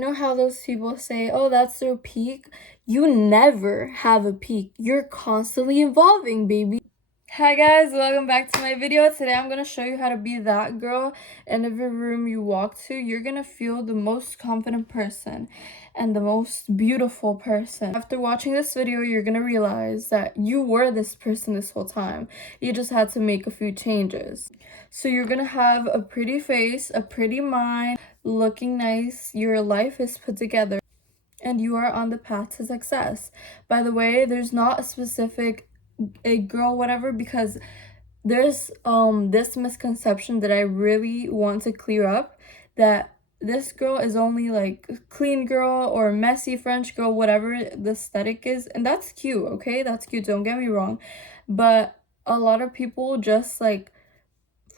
You know how those people say, oh, that's their peak? You never have a peak. You're constantly evolving, baby. Hi guys, welcome back to my video. Today I'm going to show you how to be that girl in every room you walk to. You're going to feel the most confident person and the most beautiful person. After watching this video, you're going to realize that you were this person this whole time. You just had to make a few changes. So you're going to have a pretty face, a pretty mind, looking nice. Your life is put together and you are on the path to success. By the way, there's not a specific a girl whatever, because there's this misconception that I really want to clear up, that this girl is only like a clean girl or messy French girl, whatever the aesthetic is, and that's cute, okay? That's cute, don't get me wrong, but a lot of people just like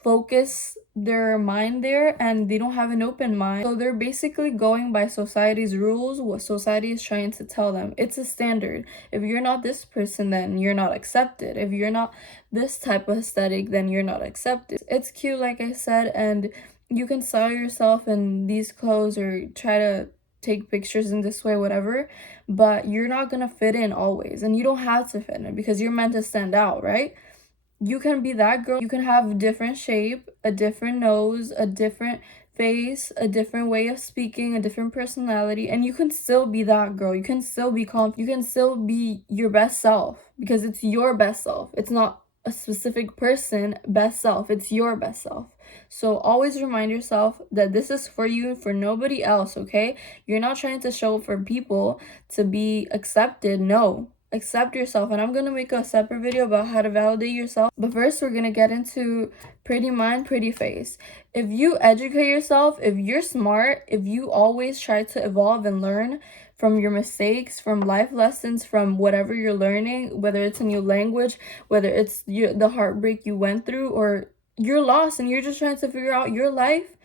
focus their mind there and they don't have an open mind. So they're basically going by society's rules, what society is trying to tell them. It's a standard. If you're not this person, then you're not accepted. If you're not this type of aesthetic, then you're not accepted. It's cute, like I said, and you can style yourself in these clothes or try to take pictures in this way, whatever, but you're not gonna fit in always, and you don't have to fit in because you're meant to stand out, right? You can be that girl. You can have a different shape, a different nose, a different face, a different way of speaking, a different personality, and you can still be that girl. You can still be confident. You can still be your best self because it's your best self. It's not a specific person best self. It's your best self. So always remind yourself that this is for you and for nobody else, okay? You're not trying to show for people to be accepted. No. Accept yourself, and I'm gonna make a separate video about how to validate yourself, but first we're gonna get into pretty mind, pretty face. If you educate yourself, if you're smart, if you always try to evolve and learn from your mistakes, from life lessons, from whatever you're learning, whether it's a new language, whether it's the heartbreak you went through, or you're lost and you're just trying to figure out your life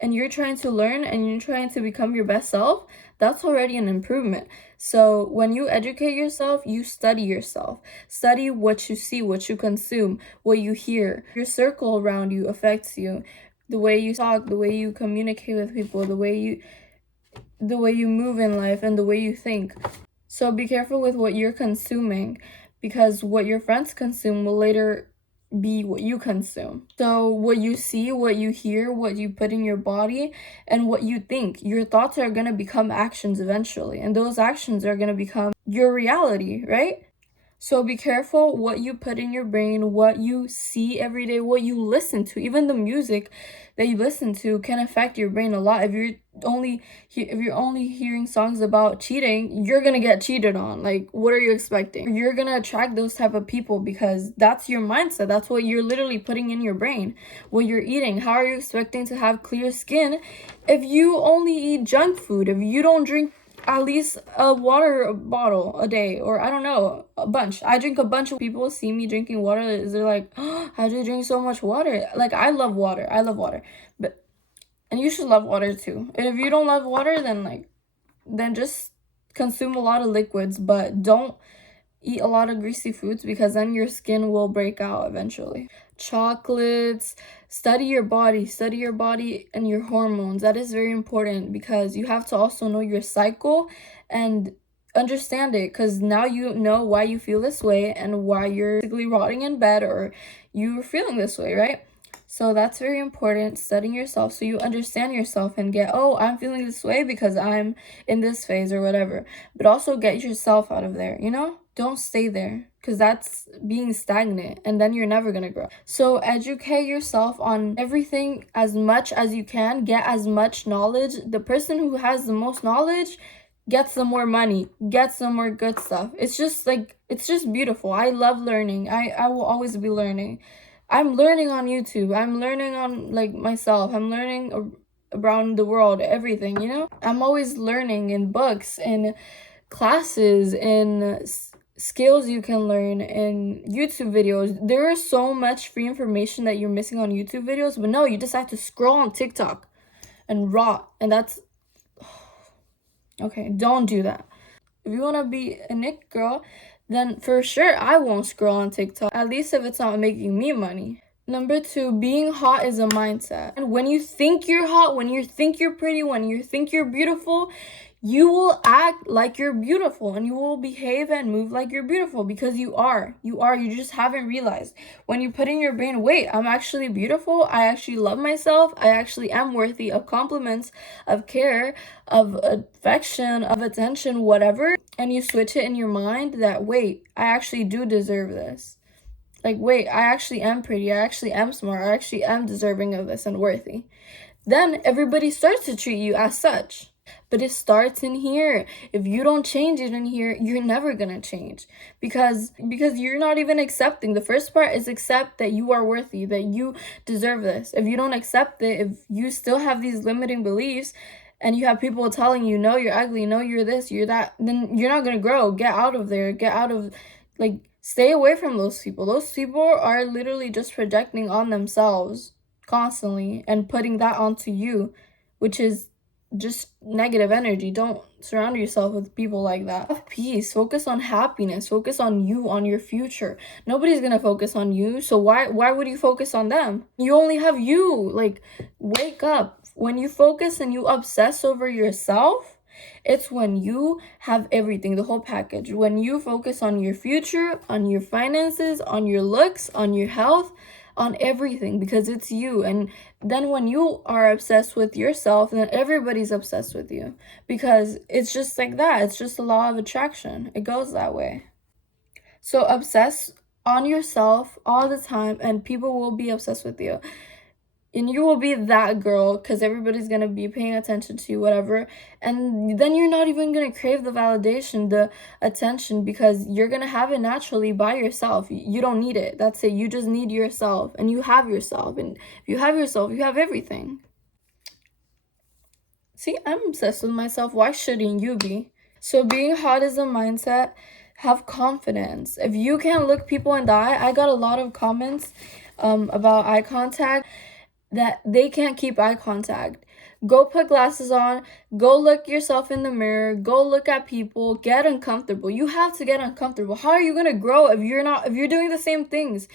and you're trying to learn and you're trying to become your best self, that's already an improvement. So when you educate yourself, you study yourself. Study what you see, what you consume, what you hear. Your circle around you affects you. The way you talk, the way you communicate with people, the way you move in life, and the way you think. So be careful with what you're consuming, because what your friends consume will later be what you consume. So what you see, what you hear, what you put in your body, and what you think, your thoughts are going to become actions eventually, and those actions are going to become your reality, right? So be careful what you put in your brain, what you see every day, what you listen to. Even the music that you listen to can affect your brain a lot. If you're only hearing songs about cheating, you're gonna get cheated on. Like, what are you expecting? You're gonna attract those type of people because that's your mindset. That's what you're literally putting in your brain. What you're eating. How are you expecting to have clear skin if you only eat junk food? If you don't drink at least a water bottle a day, or I don't know, a bunch. I drink a bunch. Of people see me drinking water, they're like, oh, how do you drink so much water? Like, I love water, but and you should love water too. And if you don't love water, then just consume a lot of liquids, but don't eat a lot of greasy foods because then your skin will break out eventually. Chocolates, study your body and your hormones. That is very important because you have to also know your cycle and understand it, because now you know why you feel this way and why you're basically rotting in bed or you're feeling this way, right? So that's very important, studying yourself so you understand yourself and get, oh, I'm feeling this way because I'm in this phase or whatever. But also get yourself out of there, you know? Don't stay there, because that's being stagnant and then you're never gonna grow. So educate yourself on everything as much as you can. Get as much knowledge. The person who has the most knowledge gets the more money, gets the more good stuff. It's just beautiful. I love learning. I will always be learning. I'm learning on YouTube. I'm learning on like myself. I'm learning around the world, everything, you know? I'm always learning in books, in classes, in skills you can learn in YouTube videos. There is so much free information that you're missing on YouTube videos, but no, you decide to scroll on TikTok and rot, and that's okay, don't do that. If you want to be a Nick girl, then for sure I won't scroll on TikTok, at least if it's not making me money. Number two, being hot is a mindset. And when you think you're hot, when you think you're pretty, when you think you're beautiful, you will act like you're beautiful and you will behave and move like you're beautiful because you are. You just haven't realized. When you put in your brain, wait, I'm actually beautiful. I actually love myself. I actually am worthy of compliments, of care, of affection, of attention, whatever. And you switch it in your mind that, wait, I actually do deserve this. Like, wait, I actually am pretty. I actually am smart. I actually am deserving of this and worthy. Then everybody starts to treat you as such. But it starts in here. If you don't change it in here, you're never gonna change. Because you're not even accepting. The first part is accept that you are worthy, that you deserve this. If you don't accept it, if you still have these limiting beliefs, and you have people telling you, no, you're ugly, no, you're this, you're that, then you're not gonna grow. Get out of there. Get out of, like, stay away from those people. Those people are literally just projecting on themselves constantly and putting that onto you, which is just negative energy. Don't surround yourself with people like that. Have peace. Focus on happiness. Focus on you, on your future. Nobody's gonna focus on you, so why would you focus on them? You only have you. Like, wake up. When you focus and you obsess over yourself, it's when you have everything, the whole package. When you focus on your future, on your finances, on your looks, on your health, on everything, because it's you. And then when you are obsessed with yourself, then everybody's obsessed with you, because it's just like that. It's just the law of attraction. It goes that way. So obsess on yourself all the time and people will be obsessed with you. And you will be that girl because everybody's going to be paying attention to you, whatever. And then you're not even going to crave the validation, the attention, because you're going to have it naturally by yourself. You don't need it. That's it. You just need yourself, and you have yourself. And if you have yourself, you have everything. See, I'm obsessed with myself. Why shouldn't you be? So being hot is a mindset. Have confidence. If you can't look people in the eye, I got a lot of comments about eye contact, that they can't keep eye contact. Go put glasses on, go look yourself in the mirror, go look at people, get uncomfortable. You have to get uncomfortable. How are you going to grow if you're doing the same things?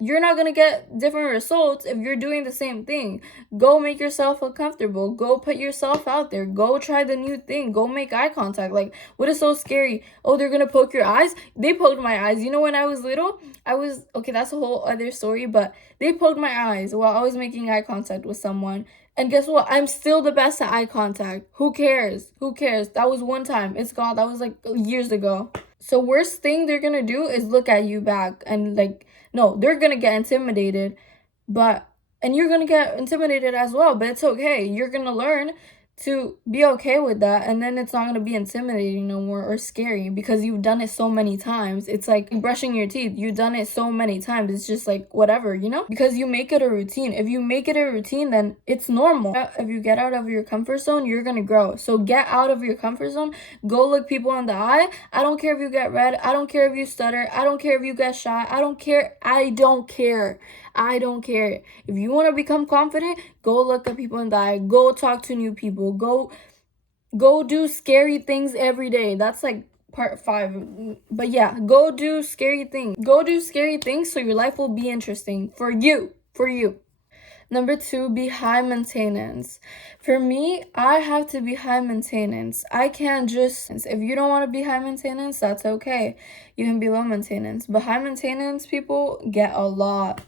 You're not going to get different results if you're doing the same thing. Go make yourself uncomfortable. Go put yourself out there. Go try the new thing. Go make eye contact. Like, what is so scary? Oh, they're going to poke your eyes? They poked my eyes. You know, when I was little, okay, that's a whole other story, but they poked my eyes while I was making eye contact with someone. And guess what? I'm still the best at eye contact. Who cares? Who cares? That was one time. It's gone. That was like years ago. So worst thing they're going to do is look at you back and like, no, they're going to get intimidated, and you're going to get intimidated as well, but it's okay. You're going to learn to be okay with that, and then it's not going to be intimidating no more or scary because you've done it so many times. It's like brushing your teeth. You've done it so many times. It's just like whatever, because you make it a routine. If you make it a routine, then it's normal. If you get out of your comfort zone, you're going to grow. So get out of your comfort zone. Go look people in the eye. I don't care if you get red. I don't care if you stutter. I don't care if you get shy. I don't care. I don't care. If you want to become confident, go look at people in the eye. Go talk to new people. Go do scary things every day. That's like part 5. But yeah, go do scary things. Go do scary things so your life will be interesting for you. Number 2, be high maintenance. For me, I have to be high maintenance. I can't just, if you don't want to be high maintenance, that's okay. You can be low maintenance. But high maintenance people get a lot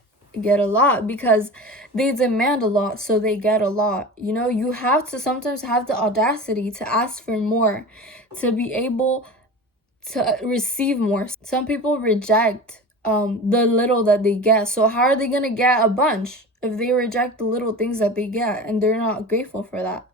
because they demand a lot, so they get a lot. You have to sometimes have the audacity to ask for more, to be able to receive more. Some people reject the little that they get. So how are they gonna get a bunch if they reject the little things that they get and they're not grateful for that?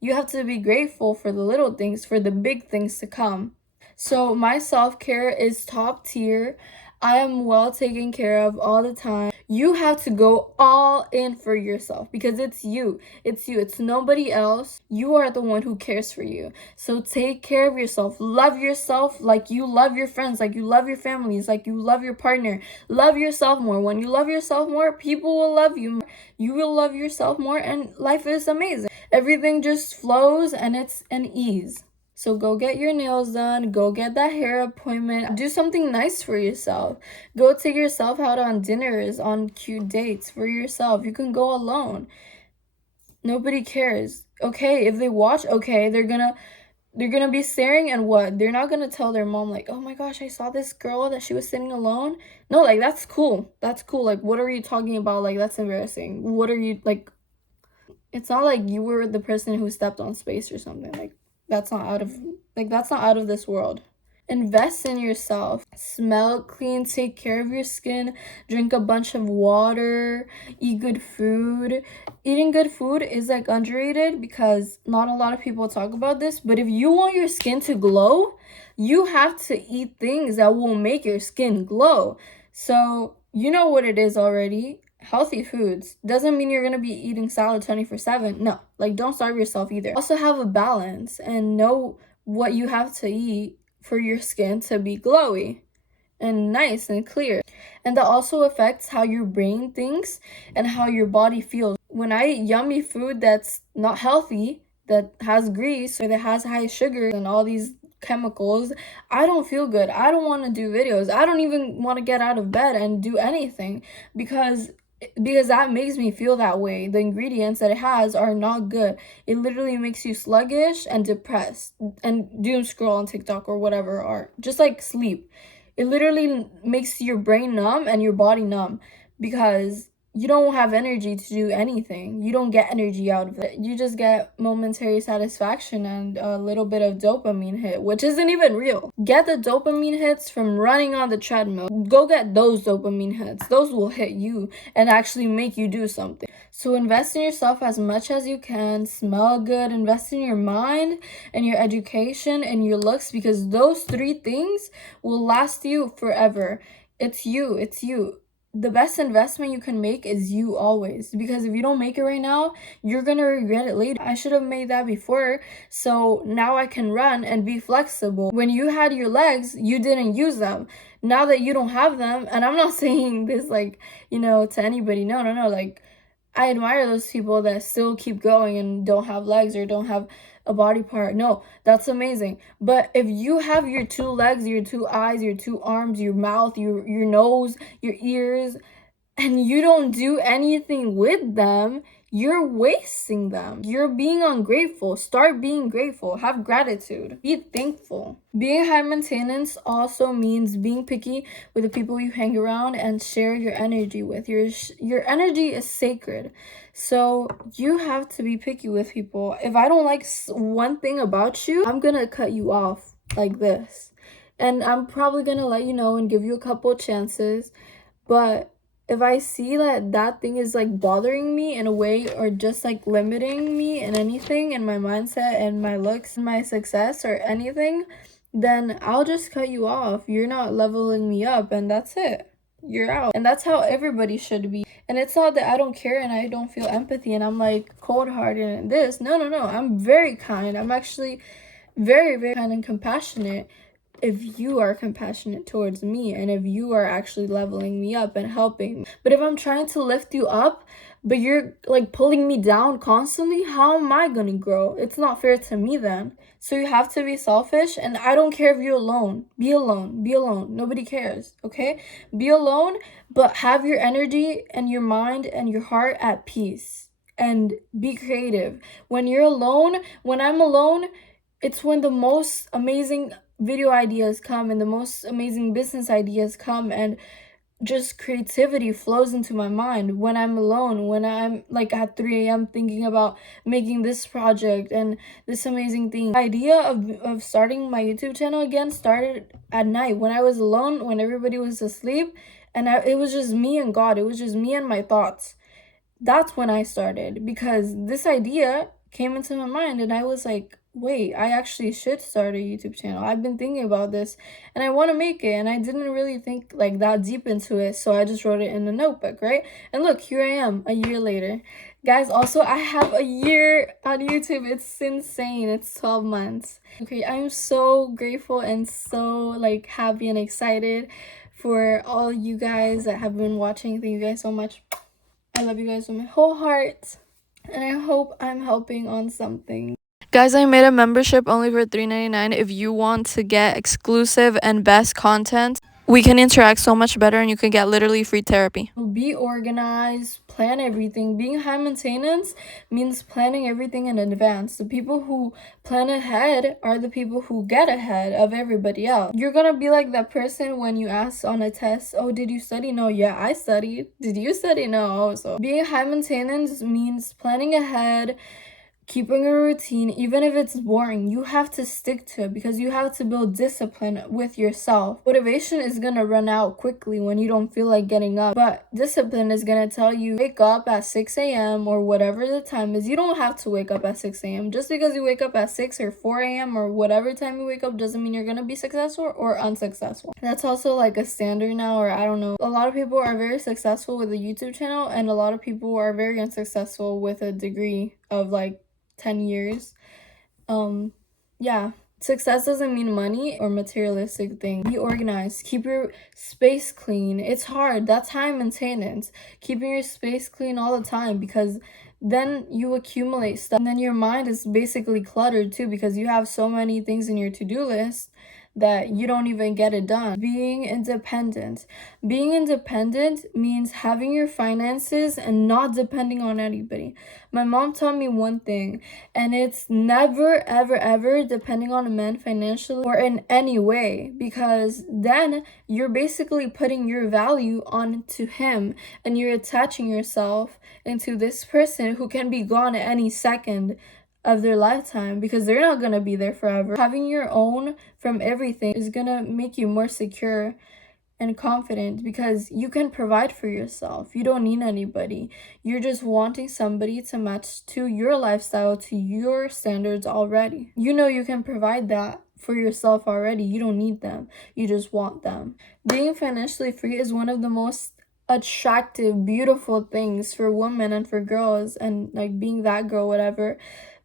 You have to be grateful for the little things, for the big things to come. So my self-care is top tier. I am well taken care of all the time. You have to go all in for yourself because it's you. It's nobody else. You are the one who cares for you. So take care of yourself. Love yourself like you love your friends, like you love your families, like you love your partner. Love yourself more. When you love yourself more, people will love you more. You will love yourself more, and life is amazing. Everything just flows and it's an ease. So go get your nails done, go get that hair appointment, do something nice for yourself. Go take yourself out on dinners, on cute dates for yourself. You can go alone. Nobody cares. Okay, if they watch, okay, they're gonna be staring, and what? They're not gonna tell their mom like, oh my gosh, I saw this girl that she was sitting alone. No, like, that's cool. That's cool. Like, what are you talking about? Like, that's embarrassing. What are you, like, it's not like you were the person who stepped on space or something. Like, that's not out of, that's not out of this world. Invest in yourself. Smell clean, take care of your skin, drink a bunch of water, eat good food. Eating good food is like underrated because not a lot of people talk about this, but if you want your skin to glow, you have to eat things that will make your skin glow. So, you know what it is already. Healthy foods doesn't mean you're gonna be eating salad 24/7. No, like, don't starve yourself either. Also have a balance and know what you have to eat for your skin to be glowy and nice and clear. And that also affects how your brain thinks and how your body feels. When I eat yummy food that's not healthy, that has grease or that has high sugar and all these chemicals, I don't feel good. I don't want to do videos. I don't even want to get out of bed and do anything because that makes me feel that way. The ingredients that it has are not good. It literally makes you sluggish and depressed and doom scroll on TikTok or whatever, or just like sleep. It literally makes your brain numb and your body numb because you don't have energy to do anything. You don't get energy out of it. You just get momentary satisfaction and a little bit of dopamine hit, which isn't even real. Get the dopamine hits from running on the treadmill. Go get those dopamine hits. Those will hit you and actually make you do something. So invest in yourself as much as you can. Smell good. Invest in your mind and your education and your looks, because those three things will last you forever. It's you. It's you. The best investment you can make is you always, because if you don't make it right now, you're gonna regret it later. I should have made that before, so now I can run and be flexible. When you had your legs, you didn't use them. Now that you don't have them, and I'm not saying this like, to anybody, no, like, I admire those people that still keep going and don't have legs or don't have a body part. No, that's amazing. But if you have your two legs, your two eyes, your two arms, your mouth, your nose, your ears, and you don't do anything with them, you're wasting them. You're being ungrateful. Start being grateful. Have gratitude. Be thankful. Being high maintenance also means being picky with the people you hang around and share your energy with. Your energy is sacred. So you have to be picky with people. If I don't like one thing about you, I'm gonna cut you off like this. And I'm probably gonna let you know and give you a couple chances. But if I see that thing is like bothering me in a way, or just like limiting me in anything, in my mindset and my looks and my success or anything, then I'll just cut you off. You're not leveling me up, and that's it. You're out. And that's how everybody should be. And it's not that I don't care and I don't feel empathy and I'm like cold-hearted and this. No. I'm very kind. I'm actually very, very kind and compassionate. If you are compassionate towards me and if you are actually leveling me up and helping. But if I'm trying to lift you up, but you're like pulling me down constantly, how am I gonna grow? It's not fair to me then. So you have to be selfish, and I don't care if you're alone. Be alone. Be alone. Nobody cares, okay? Be alone, but have your energy and your mind and your heart at peace. And be creative. When you're alone, when I'm alone, it's when the most amazing video ideas come and the most amazing business ideas come, and just creativity flows into my mind when I'm alone, when I'm like at 3 a.m. thinking about making this project and this amazing thing. The idea of starting my YouTube channel again started at night when I was alone, when everybody was asleep, and it was just me and God. It was just me and my thoughts. That's when I started, because this idea came into my mind and I was like, wait, I actually should start a YouTube channel. I've been thinking about this and I want to make it, and I didn't really think like that deep into it, so I just wrote it in a notebook, right? And look, here I am a year later. Guys, also I have a year on YouTube. It's insane. It's 12 months. Okay, I'm so grateful and so like happy and excited for all you guys that have been watching. Thank you guys so much. I love you guys with my whole heart, and I hope I'm helping on something. Guys, I made a membership only for $3.99. If you want to get exclusive and best content, we can interact so much better and you can get literally free therapy. Be organized, plan everything. Being high maintenance means planning everything in advance. The people who plan ahead are the people who get ahead of everybody else. You're gonna be like that person when you ask on a test, oh, did you study? No, yeah, I studied. Did you study? No, also. Being high maintenance means planning ahead, keeping a routine, even if it's boring, you have to stick to it because you have to build discipline with yourself. Motivation is gonna run out quickly when you don't feel like getting up, but discipline is gonna tell you wake up at 6 a.m. or whatever the time is. You don't have to wake up at 6 a.m. Just because you wake up at 6 or 4 a.m. or whatever time you wake up doesn't mean you're gonna be successful or unsuccessful. That's also like a standard now, or I don't know. A lot of people are very successful with a YouTube channel and a lot of people are very unsuccessful with a degree of like 10 years. Yeah, success doesn't mean money or materialistic things. Be organized, keep your space clean. It's hard, that's high maintenance. Keeping your space clean all the time, because then you accumulate stuff and then your mind is basically cluttered too, because you have so many things in your to-do list that you don't even get it done. Being independent. Being independent means having your finances and not depending on anybody. My mom taught me one thing, and it's never, ever, ever depending on a man financially or in any way, because then you're basically putting your value onto him and you're attaching yourself into this person who can be gone at any second of their lifetime, because they're not gonna be there forever. Having your own from everything is gonna make you more secure and confident because you can provide for yourself. You don't need anybody. You're just wanting somebody to match to your lifestyle, to your standards already. You know you can provide that for yourself already. You don't need them. You just want them. Being financially free is one of the most attractive, beautiful things for women and for girls, and like being that girl, whatever,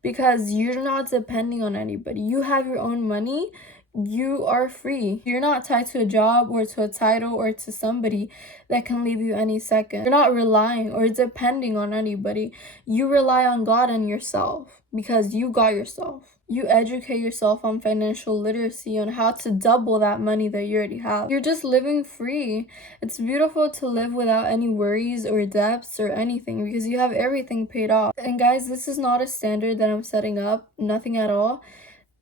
because you're not depending on anybody. You have your own money. You are free. You're not tied to a job or to a title or to somebody that can leave you any second. You're not relying or depending on anybody. You rely on God and yourself because you got yourself. You educate yourself on financial literacy, on how to double that money that you already have. You're just living free. It's beautiful to live without any worries or debts or anything because you have everything paid off. And guys, this is not a standard that I'm setting up, nothing at all.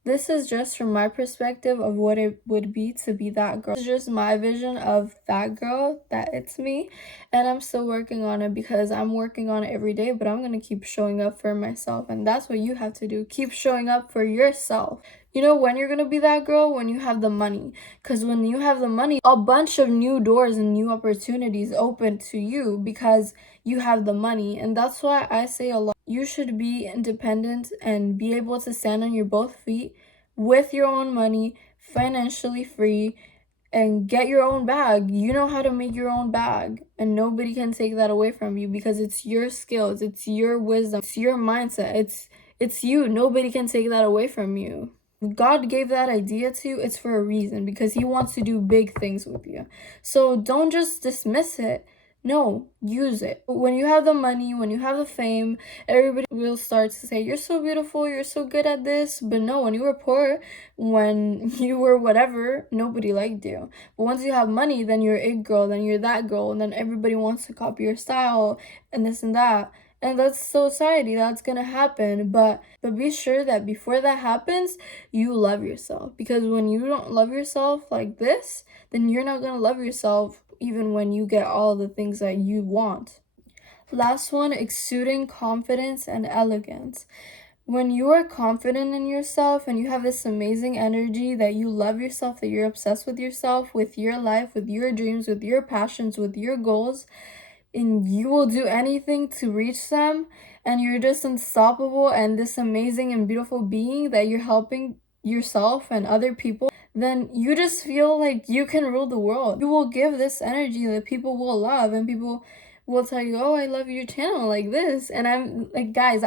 This is just from my perspective of what it would be to be that girl. It's just my vision of that girl, that it's me. And I'm still working on it because I'm working on it every day, but I'm going to keep showing up for myself. And that's what you have to do. Keep showing up for yourself. You know when you're going to be that girl? When you have the money. Because when you have the money, a bunch of new doors and new opportunities open to you because you have the money. And that's why I say a lot. You should be independent and be able to stand on your both feet with your own money, financially free, and get your own bag. You know how to make your own bag, and nobody can take that away from you because it's your skills, it's your wisdom, it's your mindset, it's you. Nobody can take that away from you. God gave that idea to you, it's for a reason, because he wants to do big things with you. So don't just dismiss it. No, use it. When you have the money, when you have the fame, everybody will start to say, you're so beautiful, you're so good at this. But no, when you were poor, when you were whatever, nobody liked you. But once you have money, then you're it girl, then you're that girl, and then everybody wants to copy your style and this and that. And that's society, that's gonna happen. But be sure that before that happens, you love yourself. Because when you don't love yourself like this, then you're not gonna love yourself even when you get all the things that you want. Last one, exuding confidence and elegance. When you are confident in yourself and you have this amazing energy that you love yourself, that you're obsessed with yourself, with your life, with your dreams, with your passions, with your goals, and you will do anything to reach them, and you're just unstoppable and this amazing and beautiful being that you're helping yourself and other people, then you just feel like you can rule the world. You will give this energy that people will love, and people will tell you, oh, I love your channel like this. And I'm like, guys,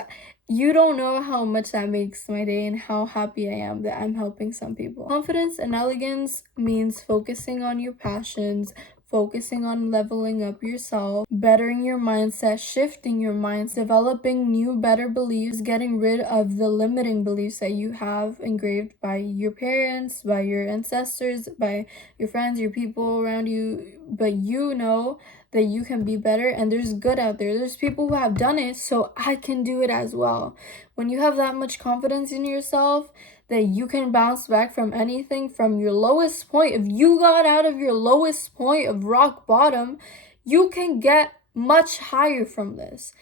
you don't know how much that makes my day and how happy I am that I'm helping some people. Confidence and elegance means focusing on your passions, focusing on leveling up yourself, bettering your mindset, shifting your mindset, developing new, better beliefs, getting rid of the limiting beliefs that you have engraved by your parents, by your ancestors, by your friends, your people around you. But you know that you can be better, and there's good out there. There's people who have done it, so I can do it as well. When you have that much confidence in yourself, that you can bounce back from anything, from your lowest point. If you got out of your lowest point of rock bottom, you can get much higher from this.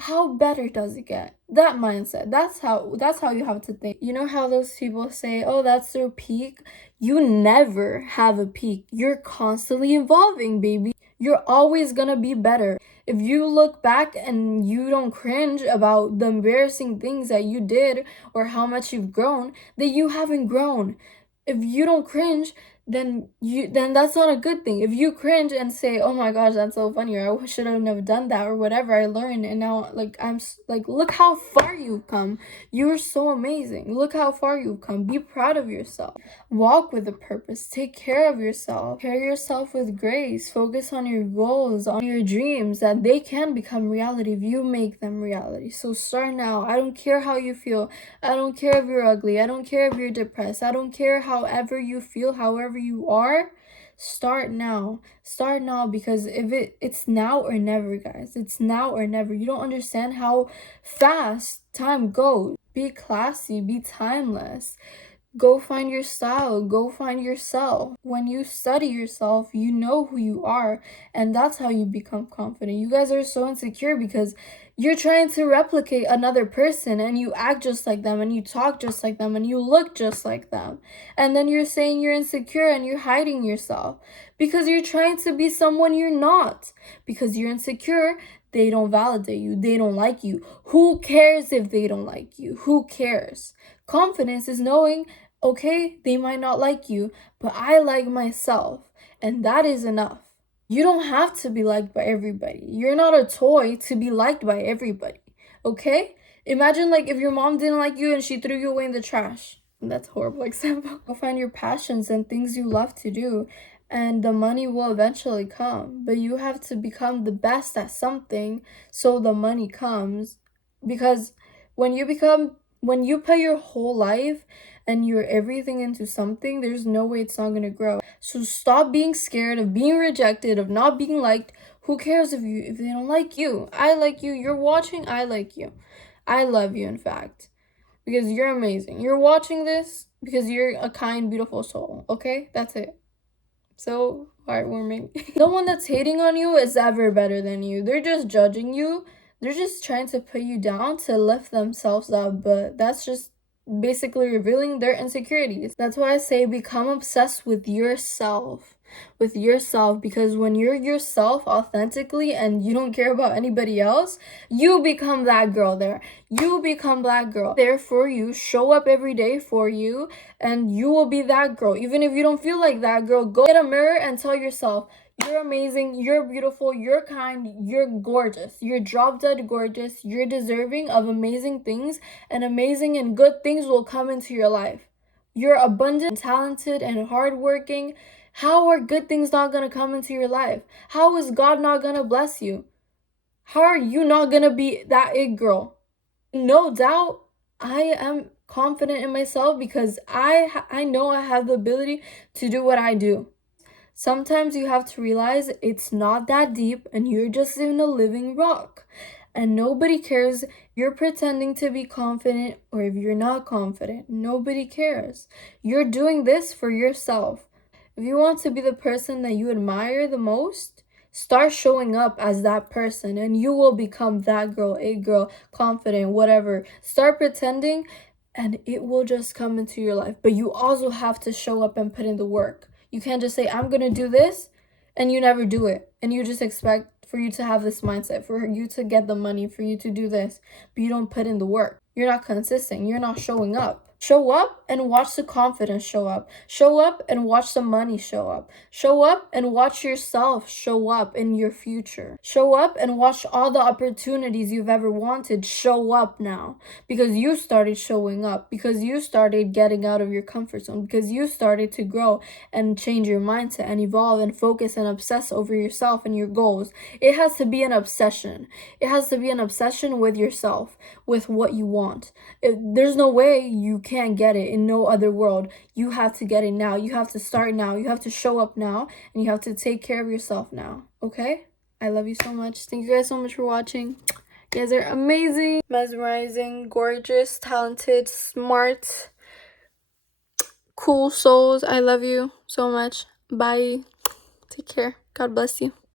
How better does it get? That mindset. That's how you have to think. You know how those people say, "Oh, that's their peak." You never have a peak. You're constantly evolving, baby. You're always gonna be better. If you look back and you don't cringe about the embarrassing things that you did or how much you've grown, then you haven't grown. If you don't cringe, then that's not a good thing. If you cringe and say, "Oh my gosh, that's so funny," or "I should have never done that," or whatever, I learned and now look how far you've come. You're so amazing. Look how far you've come. Be proud of yourself. Walk with a purpose. Take care of yourself. Carry yourself with grace. Focus on your goals, on your dreams, that they can become reality if you make them reality. So start now. I don't care how you feel. I don't care if you're ugly. I don't care if you're depressed. I don't care however you feel, however you are. Start now. Start now, because it's now or never, guys. It's now or never. You don't understand how fast time goes. Be classy, be timeless. Go find your style, go find yourself. When you study yourself, you know who you are, and that's how you become confident. You guys are so insecure because you're trying to replicate another person, and you act just like them, and you talk just like them, and you look just like them. And then you're saying you're insecure and you're hiding yourself because you're trying to be someone you're not. Because you're insecure, they don't validate you, they don't like you. Who cares if they don't like you? Who cares? Confidence is knowing, okay, they might not like you, but I like myself, and that is enough. You don't have to be liked by everybody. You're not a toy to be liked by everybody, okay? Imagine like if your mom didn't like you and she threw you away in the trash. That's a horrible example. Go find your passions and things you love to do, and the money will eventually come. But you have to become the best at something so the money comes. Because when you put your whole life and your everything into something, there's no way it's not going to grow. So stop being scared of being rejected, of not being liked. Who cares if they don't like you? I like you. You're watching, I like you. I love you, in fact, because you're amazing. You're watching this because you're a kind, beautiful soul. Okay? That's it. So heartwarming. No one that's hating on you is ever better than you. They're just judging you. They're just trying to put you down to lift themselves up, but that's just basically revealing their insecurities. That's why I say become obsessed with yourself. With yourself, because when you're yourself authentically and you don't care about anybody else, you become that girl there. You become that girl there for you. Show up every day for you, and you will be that girl. Even if you don't feel like that girl, go get a mirror and tell yourself, you're amazing, you're beautiful, you're kind, you're gorgeous, you're drop dead gorgeous, you're deserving of amazing things, and amazing and good things will come into your life. You're abundant and talented and hardworking. How are good things not going to come into your life? How is God not going to bless you? How are you not going to be that it girl? No doubt, I am confident in myself because I know I have the ability to do what I do. Sometimes you have to realize it's not that deep and you're just in a living rock. And nobody cares if you're pretending to be confident or if you're not confident. Nobody cares. You're doing this for yourself. If you want to be the person that you admire the most, start showing up as that person and you will become that girl, a girl, confident, whatever. Start pretending and it will just come into your life. But you also have to show up and put in the work. You can't just say, I'm going to do this, and you never do it. And you just expect for you to have this mindset, for you to get the money, for you to do this, but you don't put in the work. You're not consistent. You're not showing up. Show up and watch the confidence show up. Show up and watch the money show up. Show up and watch yourself show up in your future. Show up and watch all the opportunities you've ever wanted show up now. Because you started showing up. Because you started getting out of your comfort zone. Because you started to grow and change your mindset and evolve and focus and obsess over yourself and your goals. It has to be an obsession. It has to be an obsession with yourself, with what you want. There's no way you can't get it in no other world. You have to get it now. You have to start now. You have to show up now, and you have to take care of yourself now. Okay? I love you so much. Thank you guys so much for watching. You guys are amazing, mesmerizing, gorgeous, talented, smart, cool souls. I love you so much. Bye. Take care. God bless you.